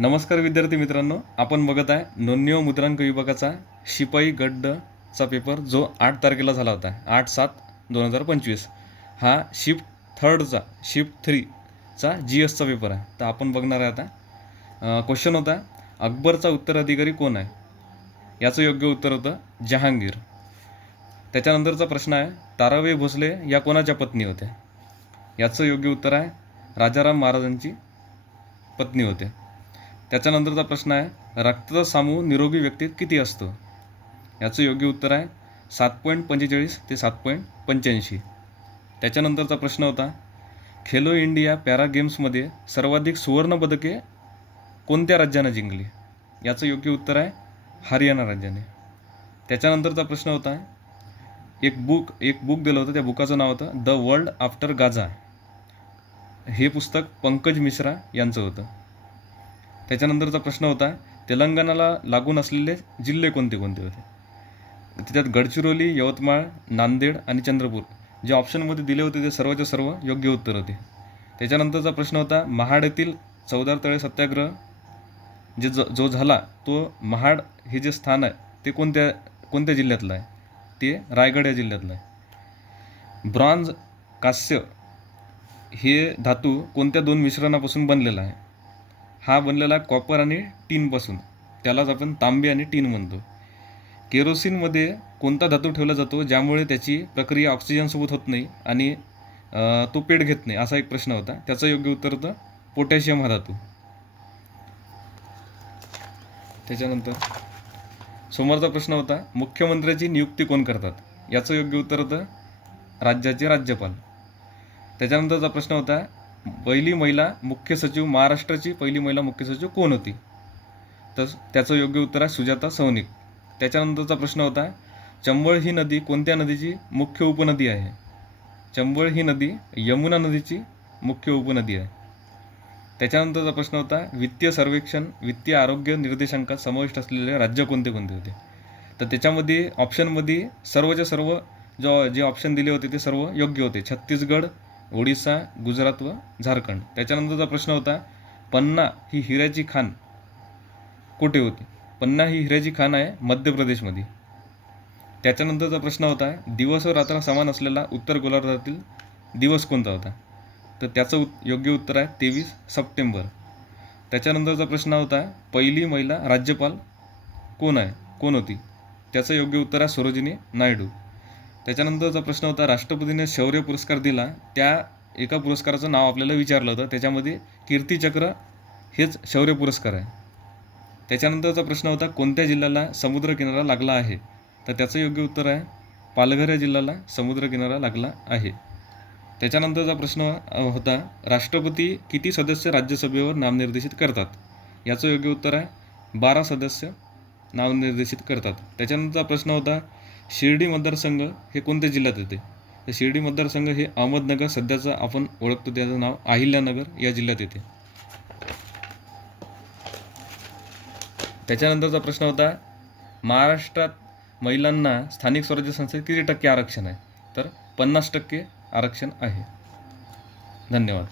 नमस्कार विद्यार्थी मित्रांनो, आपण बघत आहे नोंदणी व मुद्रांक विभागाचा शिपाई गटचा पेपर जो 8 तारखेला झाला होता. 8/7/2025 हा शिफ्ट 3चा GSचा पेपर आहे. तर आपण बघणार आहे आता. क्वेश्चन होता, अकबरचा उत्तराधिकारी कोण आहे? याचं योग्य उत्तर होतं जहांगीर. त्याच्यानंतरचा प्रश्न आहे, ताराबाई भोसले या कोणाच्या पत्नी होत्या? याचं योग्य उत्तर आहे राजाराम महाराजांची पत्नी होते. त्याच्यानंतरचा प्रश्न आहे, रक्ताचा सामू निरोगी व्यक्तीत किती असतो? याचं योग्य उत्तर आहे 7.45 ते 7.85. त्याच्यानंतरचा प्रश्न होता, खेलो इंडिया पॅरा गेम्समध्ये सर्वाधिक सुवर्ण पदके कोणत्या राज्यानं जिंकली? याचं योग्य उत्तर आहे हरियाणा राज्याने. त्याच्यानंतरचा प्रश्न होता, एक बुक दिलं होतं, त्या बुकाचं नाव होतं द वर्ल्ड आफ्टर गाझा. हे पुस्तक पंकज मिश्रा यांचं होतं. त्याच्यानंतरचा प्रश्न होता, तेलंगणाला लागून असलेले जिल्हे कोणते कोणते होते? त्याच्यात गडचिरोली, यवतमाळ, नांदेड आणि चंद्रपूर जे ऑप्शनमध्ये दिले होते ते सर्वच्या सर्व योग्य उत्तर होते. त्याच्यानंतरचा प्रश्न होता, महाड येथील चौदार तळे सत्याग्रह जो झाला तो महाड हे जे स्थान आहे ते कोणत्या जिल्ह्यातलं आहे? ते रायगड या जिल्ह्यातलं आहे. ब्रॉन्झ कांस्य हे धातू कोणत्या दोन मिश्रणापासून बनलेला आहे? हा बनलेला कॉपर आणि टीनपासून, त्यालाच आपण तांबे आणि टीन म्हणतो. केरोसिनमध्ये कोणता धातू ठेवला जातो ज्यामुळे त्याची प्रक्रिया ऑक्सिजनसोबत होत नाही आणि तो पेट घेत नाही? असा एक प्रश्न होता. त्याचं योग्य उत्तर होतं पोटॅशियम हा धातू. त्याच्यानंतर समोरचा प्रश्न होता, मुख्यमंत्र्याची नियुक्ती कोण करतात? याचं योग्य उत्तर होतं राज्याचे राज्यपाल. त्याच्यानंतरचा प्रश्न होता, पहिली महिला मुख्य सचिव, महाराष्ट्राची पहिली महिला मुख्य सचिव कोण होती? तर त्याचं योग्य उत्तर आहे सुजाता सौनिक. त्याच्यानंतरचा प्रश्न होता, चंबळ ही नदी कोणत्या नदीची मुख्य उपनदी आहे? चंबळ ही नदी यमुना नदीची मुख्य उपनदी आहे. त्याच्यानंतरचा प्रश्न होता, वित्तीय सर्वेक्षण वित्तीय आरोग्य निर्देशांकात समाविष्ट असलेले राज्य कोणते कोणते होते? तर त्याच्यामध्ये ऑप्शनमध्ये सर्वच्या सर्व जे ऑप्शन दिले होते ते सर्व योग्य होते. छत्तीसगड, ओडिसा, गुजरात व झारखंड. त्याच्यानंतरचा प्रश्न होता, पन्ना ही हिऱ्याची खाण कुठे होती? पन्ना ही हिऱ्याची खाण आहे मध्य प्रदेशमध्ये. त्याच्यानंतरचा प्रश्न होता, दिवस व रात्र समान असलेला उत्तर गोलार्धातील दिवस कोणता होता? तर त्याचं योग्य उत्तर आहे 23 सप्टेंबर. त्याच्यानंतरचा प्रश्न होता, पहिली महिला राज्यपाल कोण होती? त्याचं योग्य उत्तर आहे सरोजिनी नायडू. त्याच्यानंतरचा प्रश्न होता, राष्ट्रपतीने शौर्य पुरस्कार दिला, त्या एका पुरस्काराचं नाव आपल्याला विचारलं होतं. त्याच्यामध्ये कीर्तिचक्र हेच शौर्य पुरस्कार आहे. त्याच्यानंतरचा प्रश्न होता, कोणत्या जिल्ह्याला समुद्रकिनारा लागला आहे? तर त्याचं योग्य उत्तर आहे पालघर या जिल्ह्याला समुद्रकिनारा लागला आहे. त्याच्यानंतरचा प्रश्न होता, राष्ट्रपती किती सदस्य राज्यसभेवर नामनिर्देशित करतात? याचं योग्य उत्तर आहे 12 सदस्य नामनिर्देशित करतात. त्याच्यानंतरचा प्रश्न होता, शिर्डी मतदारसंघ हे कोणत्या जिल्ह्यात येते? तर शिर्डी मतदारसंघ हे अहमदनगर, सध्याचं आपण ओळखतो त्याचं नाव अहिल्यानगर या जिल्ह्यात येते. त्याच्यानंतरचा प्रश्न होता, महाराष्ट्रात महिलांना स्थानिक स्वराज्य संस्थेत किती टक्के आरक्षण आहे? तर 50% आरक्षण आहे. धन्यवाद.